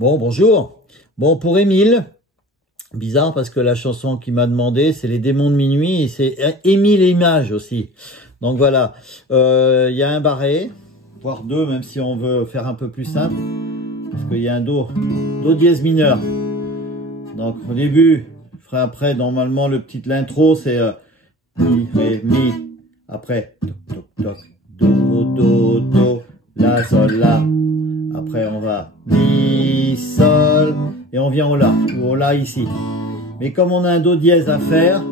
Bon, bonjour. Bon, pour Émile, bizarre parce que la chanson qu'il m'a demandé, c'est Les démons de minuit et c'est Émile et Images aussi. Donc voilà, il y a un barré, voire deux, même si on veut faire un peu plus simple, parce qu'il y a un do dièse mineur. Donc au début, je ferai après, normalement, l'intro, c'est mi, ré, mi. Après, toc, toc, toc, do, do, do, la, sol, la. Après, on va mi, sol, et on vient au la, ou au la ici. Mais comme on a un do dièse à faire,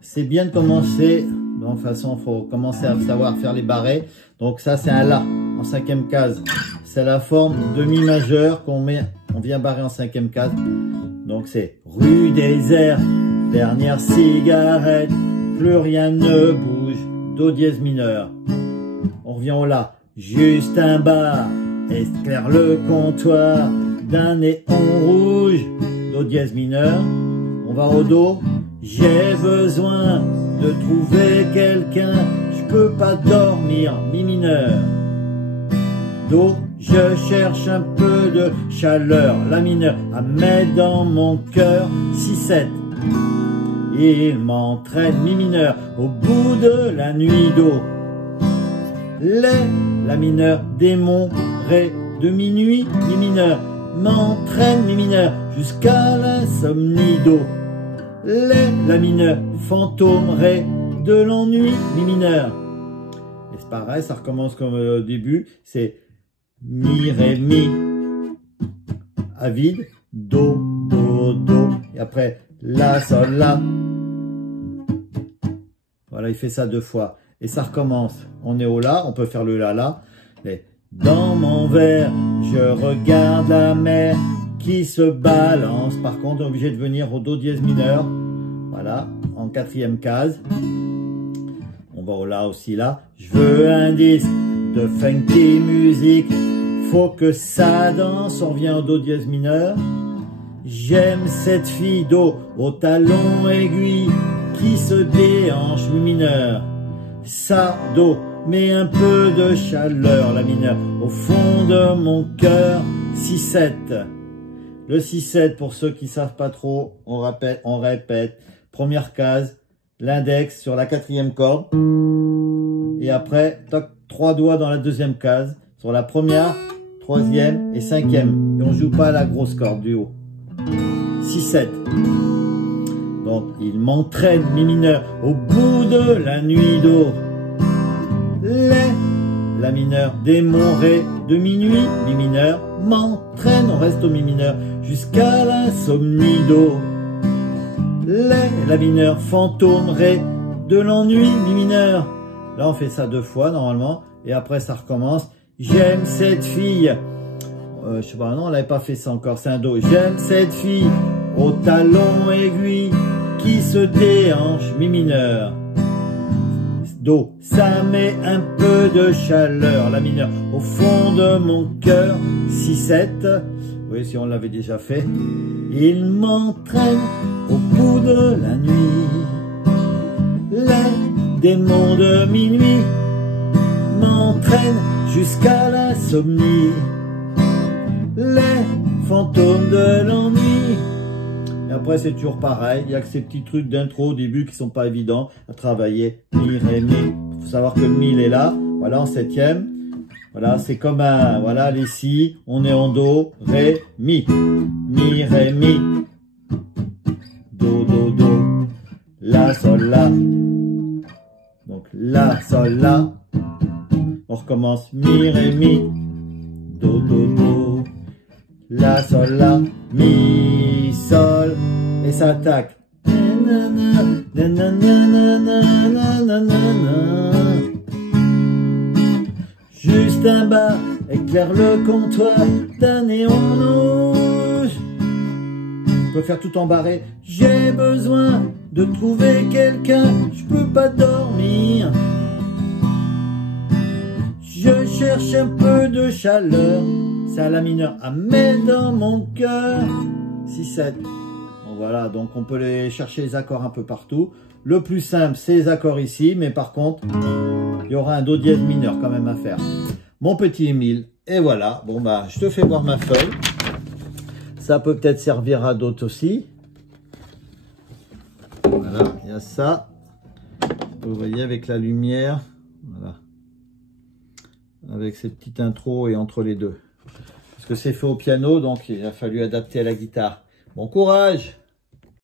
c'est bien de commencer. De toute façon, il faut commencer à savoir faire les barrés. Donc ça, c'est un la en cinquième case. C'est la forme de mi majeur qu'on met. On vient barrer en cinquième case. Donc c'est rue des airs, dernière cigarette, plus rien ne bouge, do dièse mineur. On revient au la, juste un bar, éclaire le comptoir d'un néon rouge, do dièse mineur. On va au do, j'ai besoin de trouver quelqu'un, je peux pas dormir, mi mineur. Do, je cherche un peu de chaleur, la mineure, à mettre dans mon cœur, 6-7. Il m'entraîne, mi mineur, au bout de la nuit, do. La mineure, démon, ré, de minuit, mi mineur, m'entraîne, mi mineur, jusqu'à l'insomnie, do. La mineur, fantôme, ré, de l'ennui, mi mineur. Et c'est pareil, ça recommence comme au début, c'est mi, ré, mi, à vide, do, do, do, et après la, sol, la. Voilà, il fait ça 2 fois. Et ça recommence. On est au la, on peut faire le la, la. Mais dans mon verre, je regarde la mer qui se balance. Par contre, on est obligé de venir au do dièse mineur. Voilà, en 4e case. On va au la aussi là. Je veux un disque de funky musique. Faut que ça danse. On vient au do dièse mineur. J'aime cette fille, do, au talon aiguille, qui se déhanche, mi mineur. Ça, do, mais un peu de chaleur, la mineure, au fond de mon cœur, 6-7. Le 6-7, pour ceux qui savent pas trop, on répète. Première case, l'index sur la 4e corde. Et après, toc, 3 doigts dans la 2e case, sur la première, 3e et 5e. Et on joue pas la grosse corde du haut. 6-7. Donc, il m'entraîne, mi mineur, au bout de la nuit, do. La mineur, démon, ré, de minuit, mi mineur, m'entraîne, on reste au mi mineur, jusqu'à l'insomnie, do. La mineur, fantôme, ré, de l'ennui, mi mineur. Là, on fait ça 2 fois, normalement, et après, ça recommence. J'aime cette fille. Je sais pas, non, on n'avait pas fait ça encore, c'est un do. J'aime cette fille, au talon aiguille, qui se déhanche, mi mineur. Do, ça met un peu de chaleur, la mineure, au fond de mon cœur, 6-7. Oui, si on l'avait déjà fait. Il m'entraîne au bout de la nuit. Les démons de minuit m'entraînent jusqu'à l'insomnie. Les fantômes de l'ennui. Et après, c'est toujours pareil. Il y a que ces petits trucs d'intro au début qui sont pas évidents à travailler. Mi, ré, mi. Il faut savoir que le mi, il est là. Voilà, en 7e. Voilà, c'est comme un, voilà, les si. On est en do, ré, mi. Mi, ré, mi. Do, do, do. La, sol, la. Donc, la, sol, la. On recommence. Mi, ré, mi. Do, do, do. La, sol, la, mi, sol, et ça attaque. Juste un bar éclaire le comptoir d'un néon rouge. On peut faire tout en barré. J'ai besoin de trouver quelqu'un, je peux pas dormir. Je cherche un peu de chaleur. C'est à la mineure, à mettre dans mon cœur, 6-7. Bon, voilà, donc on peut les chercher les accords un peu partout. Le plus simple, c'est les accords ici, mais par contre, il y aura un do dièse mineur quand même à faire. Mon petit Émile, et voilà. Bon, bah, je te fais voir ma feuille. Ça peut peut-être servir à d'autres aussi. Voilà, il y a ça. Vous voyez avec la lumière. Voilà. Avec ces petites intros et entre les deux. Parce que c'est fait au piano, donc il a fallu adapter à la guitare. Bon courage!